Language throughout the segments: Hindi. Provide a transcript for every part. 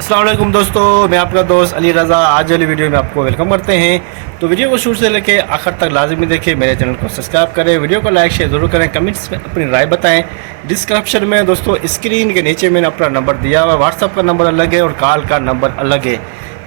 अस्सलाम वालेकुम दोस्तों, मैं आपका दोस्त अली रज़ा। आज वाली वीडियो में आपको वेलकम करते हैं। तो वीडियो को शुरू से लेके आखिर तक लाजमी देखें। मेरे चैनल को सब्सक्राइब करें, वीडियो को लाइक शेयर ज़रूर करें, कमेंट्स में अपनी राय बताएं। डिस्क्रिप्शन में दोस्तों स्क्रीन के नीचे मैंने अपना नंबर दिया हुआ है। व्हाट्सअप का नंबर अलग है और कॉल का नंबर अलग है।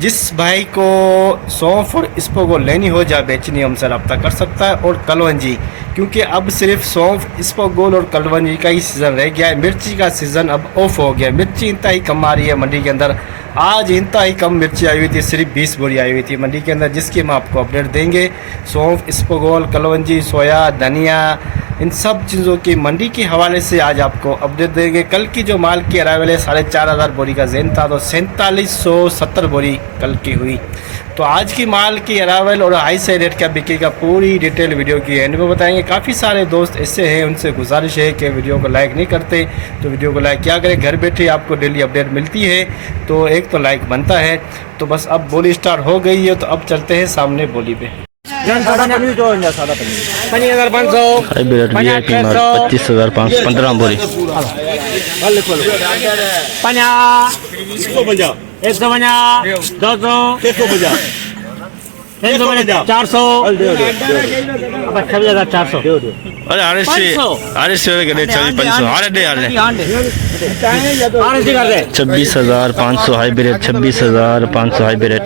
जिस भाई को सौंफ और इसपोगोल लेनी हो या बेचनी हमसे रब्ता कर सकता है। और कलवंजी, क्योंकि अब सिर्फ सौंफ इसपोगोल और कलवंजी का ही सीज़न रह गया है। मिर्ची का सीज़न अब ऑफ हो गया। मिर्ची इंतहाई कम आ रही है मंडी के अंदर। आज इंतहाई कम मिर्ची आई हुई थी, सिर्फ 20 बोरी आई हुई थी मंडी के अंदर, जिसकी हम आपको अपडेट देंगे। सौंफ, इसपोगोल, कलवंजी, सोया, धनिया, इन सब चीज़ों की मंडी के हवाले से आज आपको अपडेट देंगे। कल की जो माल की अरावल है 4,500 बोरी का जैन था, तो 4770 बोरी कल की हुई। तो आज की माल की अरावल और हाई से रेट क्या बिकेगा, पूरी डिटेल वीडियो की एंड में बताएंगे। काफ़ी सारे दोस्त ऐसे हैं, उनसे गुजारिश है कि वीडियो को लाइक नहीं करते, तो वीडियो को लाइक क्या करें। घर बैठे आपको डेली अपडेट मिलती है, तो एक तो लाइक बनता है। तो बस अब बोली स्टार्ट हो गई है, तो अब चलते हैं सामने बोली पे। 25,500 15 बोरी 400 अरे आरएस गए 26,500 हाइब्रिड 26,500 हाइब्रिड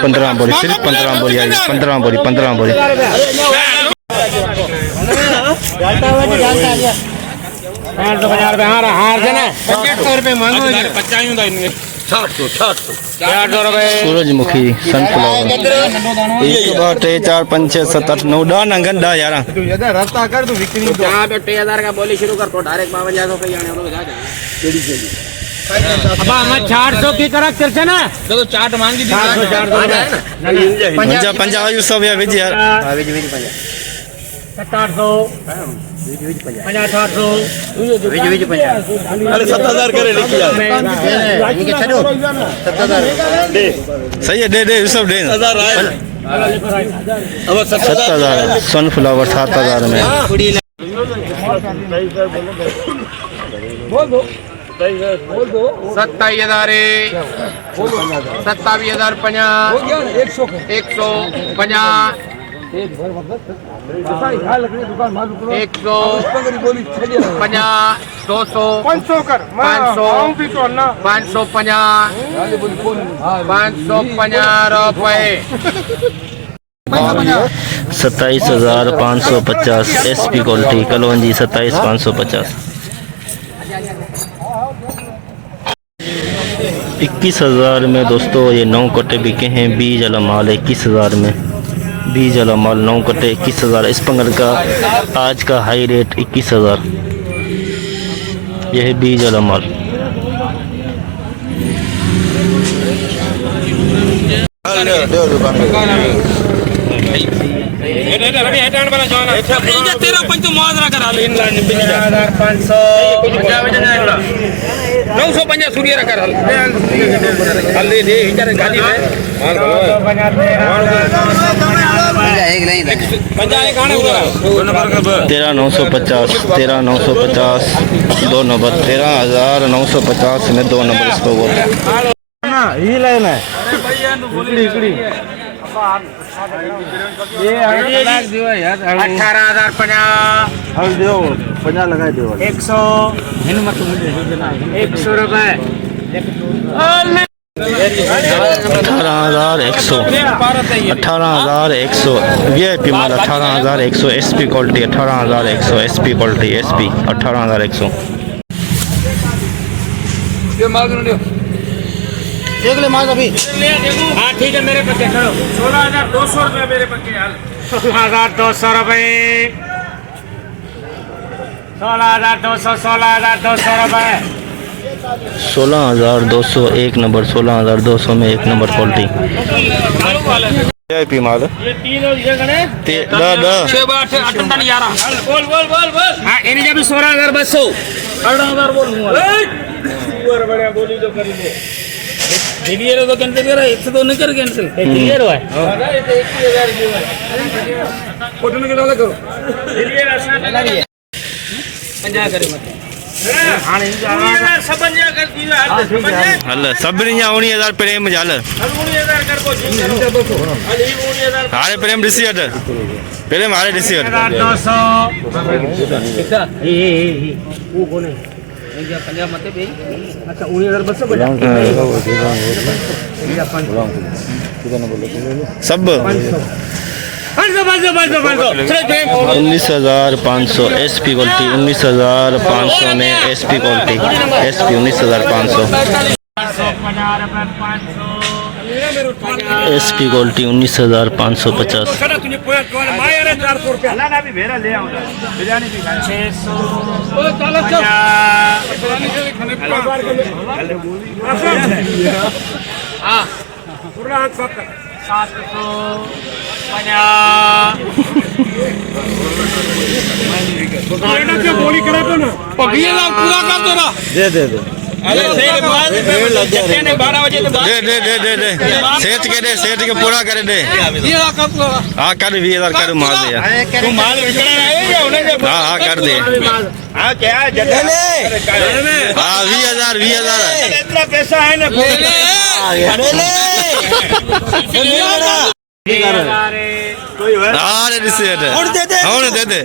15 बोरी सिर्फ 15 बोरी आई 15 बोरी 15 बोरी 50 रुपए मांगो। सूरजमुखी सनफ्लावर 1 2 3 4 5 6 7 8 9 10 नंगन 10 11 रास्ता कर तू बिक्री तो यहां पे 3000 का बोली शुरू कर तो डायरेक्ट 5200 पे आने लोग जा अब हम 400 की करक करछे ना तो चाट मांगी दी 400 पंजा आयु सब या विज यार हां विज 700 50 विज 50 अरे 7000 करे लिखी यार इनके छड़ो 7000 दे सही है दे सब दे 7000 सनफ्लावर 7000 में बोल दो 27,000 27,050 रुपए 27,550 SP क्वालिटी कलवंजी 27,550 21,000 में दोस्तों ये 9 कट्टे बिके हैं। बीज वाला माल 21,000 में, बीज वाला माल 9 कट्टे 21,000। इस पंगल का आज का हाई रेट 21,000। यह है बीज वाला माल। तेरा पंच मुआवजा करा ले 500 950 सूर्य करा ले दे इधर गाड़ी में माल भलो 13,950 13,950 2 नंबर 13,950 में 2 नंबर इसको बोल ही लेना है ये 18,050 लगाए दो 100 100 रुपए 18,100 18,100 VIP माल 18,100 SP quality 18,100 SP quality SP 18,100 देख ले माल अभी। हाँ ठीक है मेरे पक्के खड़ो 16,200 रुपए मेरे पक्के यार 16,200 रुपए 16,200 रुपए 16,200 1 नंबर 16,200 में 1 नंबर क्वालिटी VIP माल ये तीनों ये गणे 10 6 8 8 11 बोल हां इनके भी 16,200 18,000 बोल ऊपर बढ़िया बोली तो कर दो क्लियर तो कैंसिल करा इससे तो नहीं कर कैंसिल क्लियर हुआ है 21,000 की है फोटो में कितना करो क्लियर आसान लगी है 50 करे मत हल सभिनी जा 19,000 प्रेम हल हाणे प्रेम ॾिसी वठ प्रेम हाणे ॾिसी वठ सब 19,500 SP क्वालिटी 19,500 में SP quality SP 19,500 SP quality 19,550 दे सेठ के दे सेठ के पूरा करे दे हाँ कर 20,000 कर माल दे हाँ कर दे हाँ 20,000 इतना पैसा है ना अरे ॾिसी वठ दे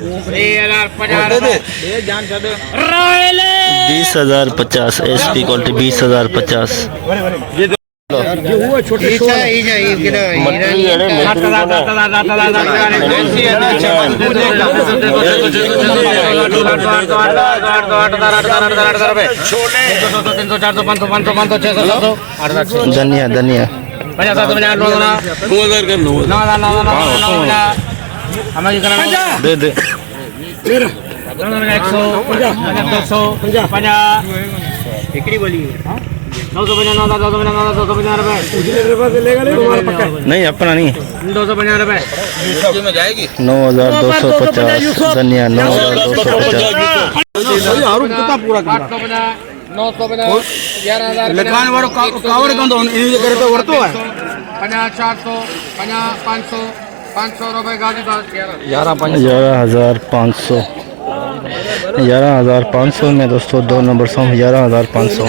20,050 SP क्वालिटी 20,050 धनिया धनिया दे दे नहीं अपना नहीं 250 रुपए 9,250 धनिया 9,250 लिखाने वालों कावड़ कंदो इन्हीं करे तो वर्तो है 50 400 50 500 रुपए गाड़ी 11,500 11,500 में दोस्तों 2 नंबर सौ 11,500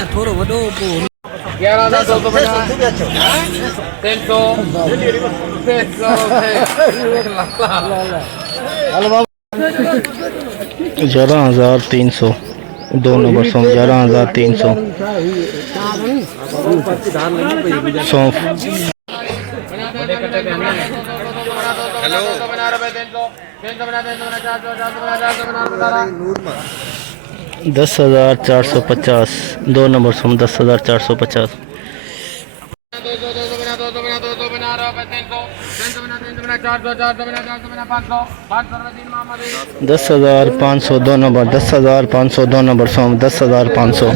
11,300 2 नंबर सौ 11,300 सौंफ हेलो 10,450 2 नंबर सौ 10,450 10,500 2 नंबर 10,500 2 नंबर सौ 10,500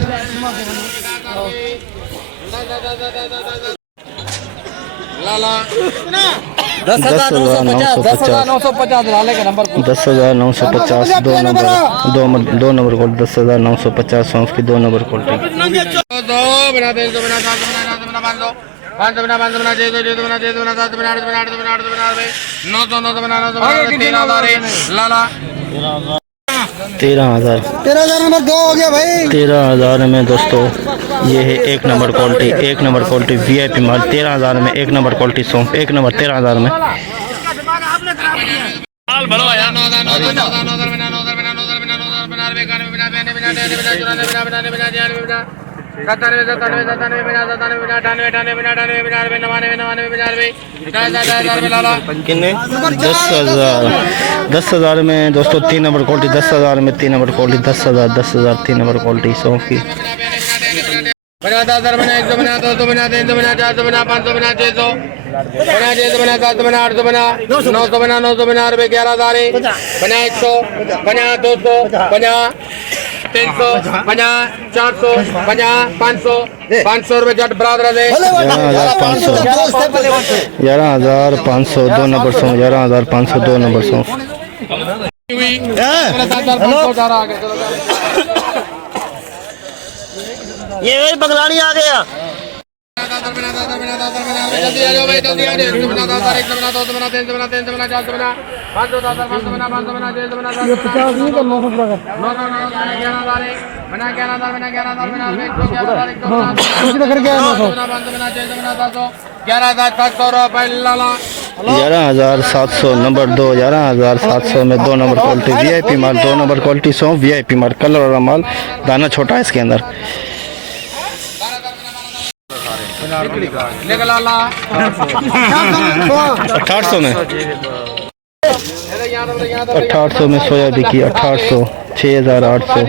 10,950 2 नंबर कोड 10,950 सौंफ की 2 नंबर क्वालिटी 13,000 नंबर 2 हो गया भाई 13,000 में दोस्तों ये है 1 number quality 1 number quality VIP माल 13,000 में 1 नंबर क्वालिटी सौंफ 1 नंबर 13,000 में कितने 10,000 में दोस्तों 3 नंबर क्वालिटी 10,000 में 3 नंबर क्वालिटी 10,000 3 नंबर क्वालिटी सौंफ की 50,000 बना 100 बना 200 बना 300 बना 400 बना 500 बना 600 बना 600 बना 700 बना 800 बना 900 बना 900 बना रुपए 11,000 बना 100 बना 200 बना 300 बना 400 बना 500 रुपए जट बराबर है 11,500 2 नंबर सौ 11,500 2 नंबर सौ ये बगलानी आ गया ₹11,700 नंबर 2 11,700 में 2 नंबर क्वालिटी VIP माल, 2 नंबर क्वालिटी सौंफ VIP माल, कलर वाला माल, दाना छोटा है इसके अंदर। 1800 में 1800 में सोया बिकी 1800 6800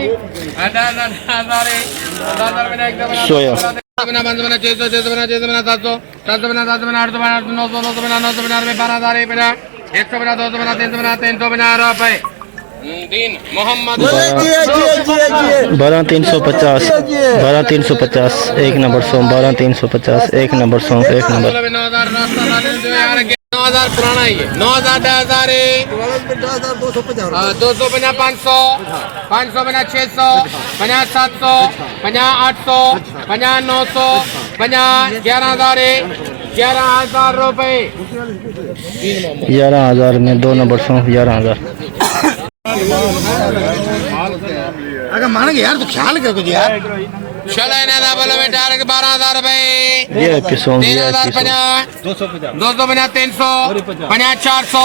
सोया मोहम्मद 12350 12350 एक नंबर सौंफ 12350 एक नंबर सौंफ एक नंबर 9,000 पुराना है ये 9,000 10,000 250 500 500 600 700 800 900 11,000 11,000 रुपए 11,000 में 2 नंबर सौंफ 11,000 अगर मानेंगे यार तो ख्याल कर कुछ यार। चलो इन्हें बोलो बेटा 12,000 रुपए VIP सौंफ 3,050 250 300 50 400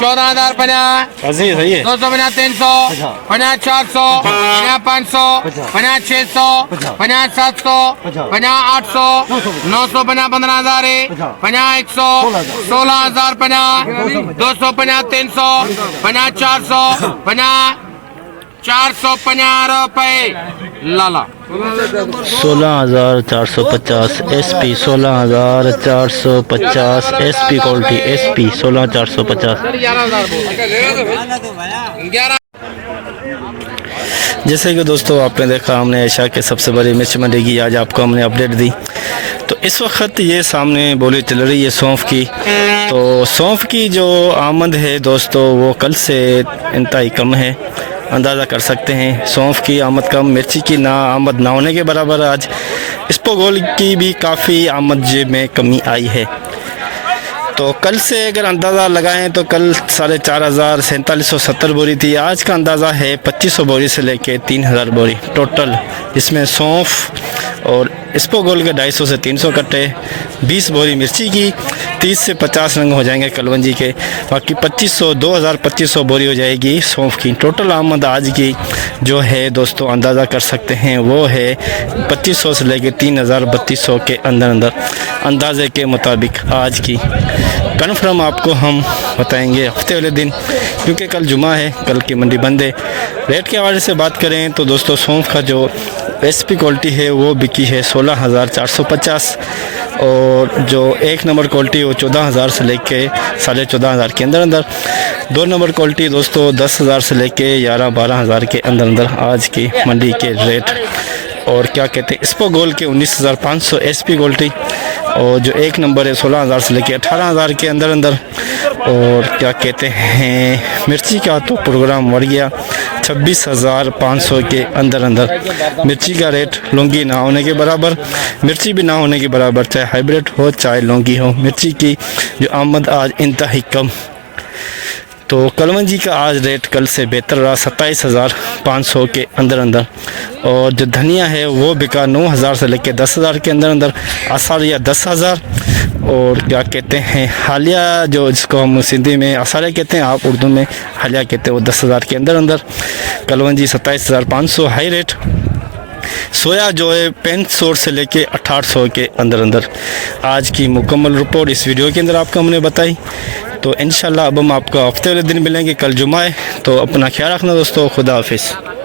14,050 सही है 250 300 50 400 50 500 50 600 50 700 50 800 950 15,000 50 100 16,000 50 250 300 50 400 50 450 रुपए लाला 16,450 SP 16,450 SP क्वालिटी SP 16,450 जैसे कि दोस्तों आपने देखा, हमने एशिया के सबसे बड़ी मिर्च मंडी की आज आपको हमने अपडेट दी। तो इस वक्त ये सामने बोली चल रही है सौंफ की। तो सौंफ की जो आमद है दोस्तों वो कल से इंतहाई कम है, अंदाज़ा कर सकते हैं। सौंफ की आमद कम, मिर्ची की आमद ना होने के बराबर आज इस्पोगोल की भी काफ़ी आमद में कमी आई है। तो कल से अगर अंदाज़ा लगाएं तो कल 4,500 4770 बोरी थी। आज का अंदाज़ा है 2500 बोरी से लेके 3,000 बोरी टोटल, इसमें सौंफ और इस्पोगोल के 250 से 300 कट्टे, 20 बोरी मिर्ची की, 30 से 50 रंग हो जाएंगे कलवंजी के, बाकी 2500 2200 बोरी हो जाएगी सौंफ की। टोटल आमद आज की जो है दोस्तों अंदाज़ा कर सकते हैं वो है 2500 से लेके 3,000 3200 के अंदर अंदर अंदाजे के मुताबिक आज की। कन्फर्म आपको हम बताएंगे हफ्ते वाले दिन, क्योंकि कल जुमा है, कल की मंडी बंद है। रेट के हवाले से बात करें तो दोस्तों सौंफ का जो SP क्वालिटी है वो बिकी है 16,450 और जो 1 नंबर क्वालिटी वो 14,000 से लेके 14,500 के अंदर अंदर। 2 नंबर क्वालिटी दोस्तों 10,000 से लेके 11-12,000 के अंदर अंदर आज की मंडी के रेट। और क्या कहते हैं इस्पोगोल के 19,500 SP क्वालिटी और जो 1 नंबर है 16,000 से लेके 18,000 के अंदर अंदर। और क्या कहते हैं मिर्ची का तो प्रोग्राम बढ़ गया 26,500 के अंदर अंदर। मिर्ची का रेट लौंगी ना होने के बराबर, मिर्ची भी ना होने के बराबर, चाहे हाइब्रिड हो चाहे लौंगी हो। मिर्ची की जो आमद आज इंतहाई कम। तो कलवंजी का आज रेट कल से बेहतर रहा 27,500 के अंदर अंदर। और जो धनिया है वो बिका 9,000 से लेकर 10,000 के अंदर अंदर। आसारिया 10,000 और क्या कहते हैं हालिया, जो जिसको हम सिंधी में आसारिया कहते हैं, आप उर्दू में हालिया कहते हैं, वो 10,000 के अंदर अंदर। Kalonji 27,500 high rate. सोया जो है 6500 से लेके 800 के अंदर अंदर। आज की मुकम्मल रिपोर्ट इस वीडियो के अंदर आपको हमने बताई। तो इंशाल्लाह अब हम आपको हफ्ते वाले दिन मिलेंगे, कल जुमा है। तो अपना ख्याल रखना दोस्तों, खुदा हाफिज़।